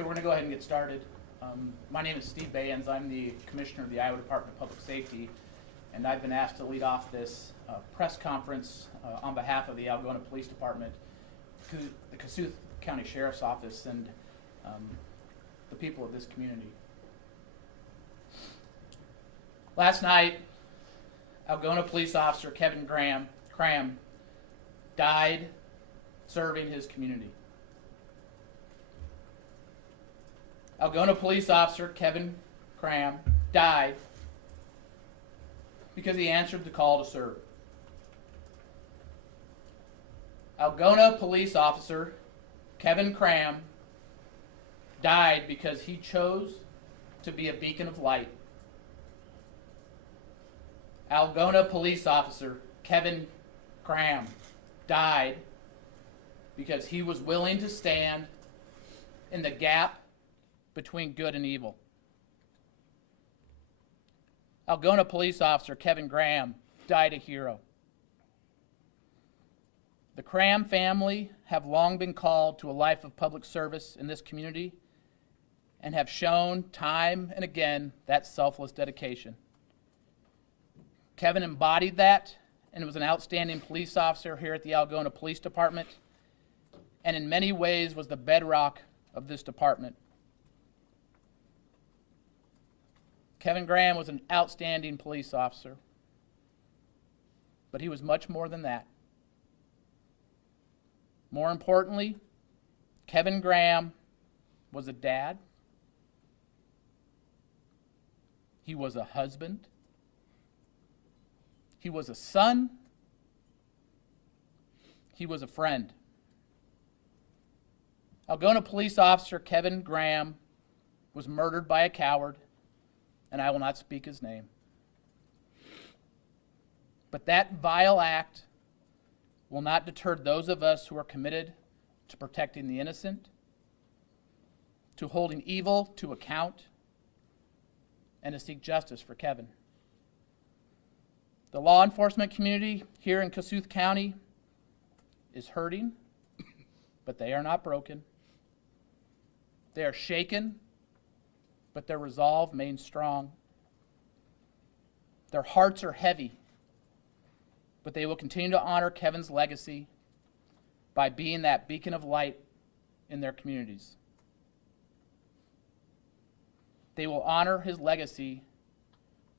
Okay, we're going to go ahead and get started. My name is Steve Bayens. I'm the Commissioner of the Iowa Department of Public Safety, and I've been asked to lead off this press conference on behalf of the Algona Police Department, the Kossuth County Sheriff's Office, and the people of this community. Last night, Algona Police Officer Kevin Cram died serving his community. Algona Police Officer Kevin Cram died because he answered the call to serve. Algona Police Officer Kevin Cram died because he chose to be a beacon of light. Algona Police Officer Kevin Cram died because he was willing to stand in the gap between good and evil. Algona Police Officer Kevin Graham died a hero. The Cram family have long been called to a life of public service in this community and have shown time and again that selfless dedication. Kevin embodied that and was an outstanding police officer here at the Algona Police Department, and in many ways was the bedrock of this department. Kevin Graham was an outstanding police officer, but he was much more than that. More importantly, Kevin Graham was a dad. He was a husband. He was a son. He was a friend. Algona Police Officer Kevin Graham was murdered by a coward, and I will not speak his name. But that vile act will not deter those of us who are committed to protecting the innocent, to holding evil to account, and to seek justice for Kevin. The law enforcement community here in Kossuth County is hurting, but they are not broken. They are shaken, but their resolve remains strong. Their hearts are heavy, but they will continue to honor Kevin's legacy by being that beacon of light in their communities. They will honor his legacy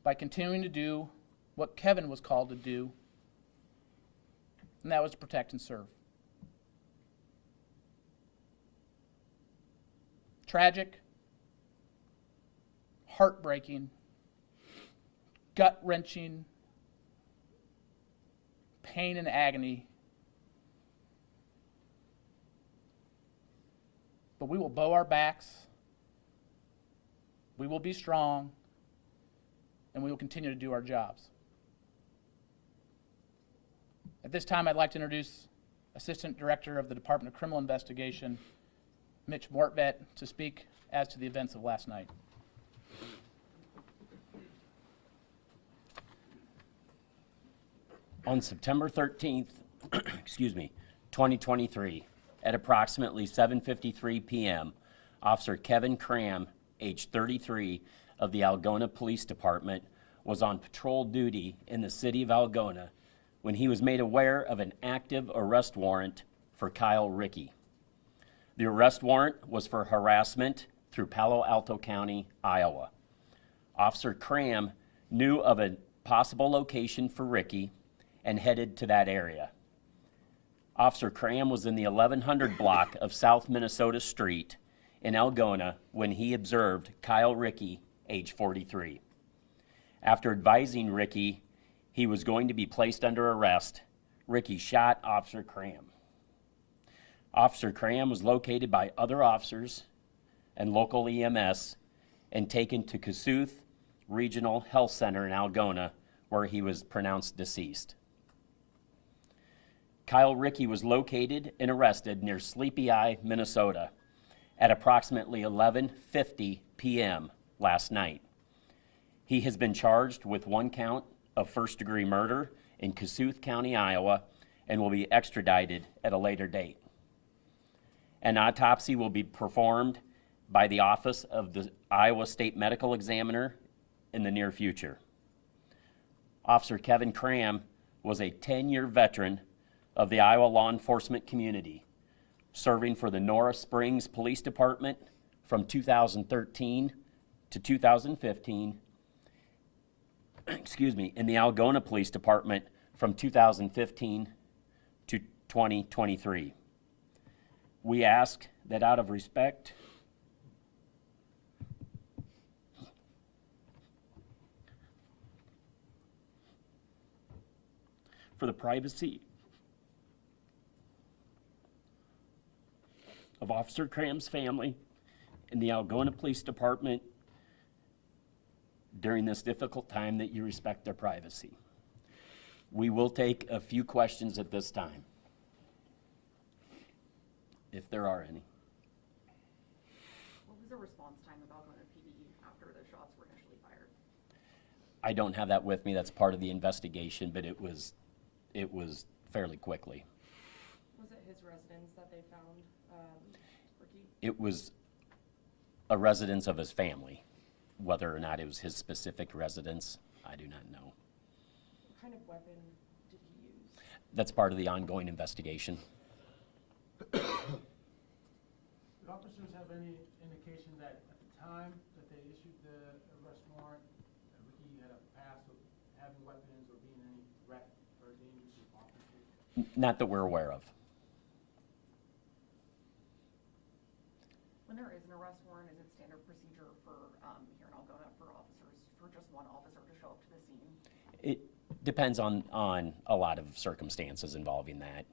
by continuing to do what Kevin was called to do, and that was to protect and serve. Tragic, heartbreaking, gut-wrenching, pain and agony. But we will bow our backs, we will be strong, and we will continue to do our jobs. At this time, I'd like to introduce Assistant Director of the Department of Criminal Investigation, Mitch Mortvet, to speak as to the events of last night. On September 13th, 2023, at approximately 7:53 p.m., Officer Kevin Cram, age 33, of the Algona Police Department, was on patrol duty in the city of Algona when he was made aware of an active arrest warrant for Kyle Rickey. The arrest warrant was for harassment through Palo Alto County, Iowa. Officer Cram knew of a possible location for Rickey and headed to that area. Officer Cram was in the 1100 block of South Minnesota Street in Algona when he observed Kyle Rickey, age 43. After advising Rickey he was going to be placed under arrest, Rickey shot Officer Cram. Officer Cram was located by other officers and local EMS and taken to Kossuth Regional Health Center in Algona, where he was pronounced deceased. Kyle Rickey was located and arrested near Sleepy Eye, Minnesota at approximately 11:50 p.m. last night. He has been charged with one count of first-degree murder in Kossuth County, Iowa, and will be extradited at a later date. An autopsy will be performed by the Office of the Iowa State Medical Examiner in the near future. Officer Kevin Cram was a 10-year veteran of the Iowa law enforcement community, serving for the Nora Springs Police Department from 2013 to 2015, in the Algona Police Department from 2015 to 2023. We ask that out of respect for the privacy of Officer Cram's family and the Algona Police Department during this difficult time, that you respect their privacy. We will take a few questions at this time, if there are any. What was the response time of Algona PD after the shots were initially fired? I don't have that with me. That's part of the investigation, but it was fairly quickly. Was it his residence that they found Ricky? It was a residence of his family. Whether or not it was his specific residence, I do not know. What kind of weapon did he use? That's part of the ongoing investigation. Did officers have any indication that at the time that they issued the arrest warrant, that Ricky had a past of having weapons or being any threat or danger to officers? Not that we're aware of. When there is an arrest warrant, is it standard procedure for here in Algona for officers, for just one officer to show up to the scene? It depends on a lot of circumstances involving that,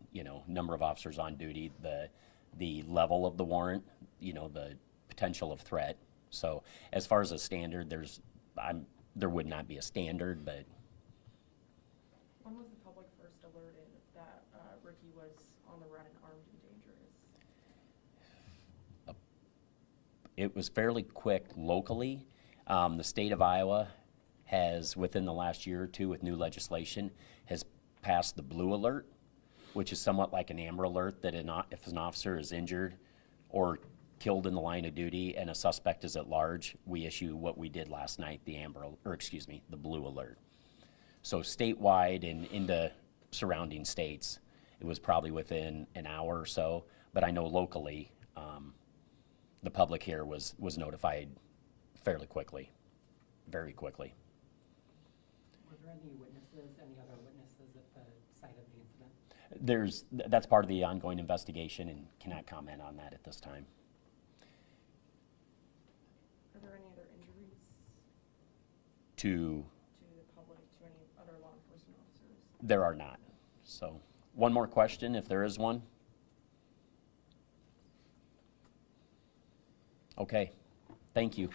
number of officers on duty, the level of the warrant, the potential of threat. So as far as a standard, there would not be a standard, but When was the public first alerted that Ricky was on the run and armed and dangerous? it was fairly quick locally. The state of Iowa has, within the last year or two with new legislation, has passed the blue alert, which is somewhat like an amber alert, that if an officer is injured or killed in the line of duty and a suspect is at large, we issue what we did last night, the blue alert. So statewide and into surrounding states, it was probably within an hour or so, but I know locally, the public here was notified fairly quickly, very quickly. Were there any other witnesses at the site of the incident? That's part of the ongoing investigation and cannot comment on that at this time. Are there any other injuries To, to the public, to any other law enforcement officers? there are not. So, one more question, if there is one. Okay, thank you.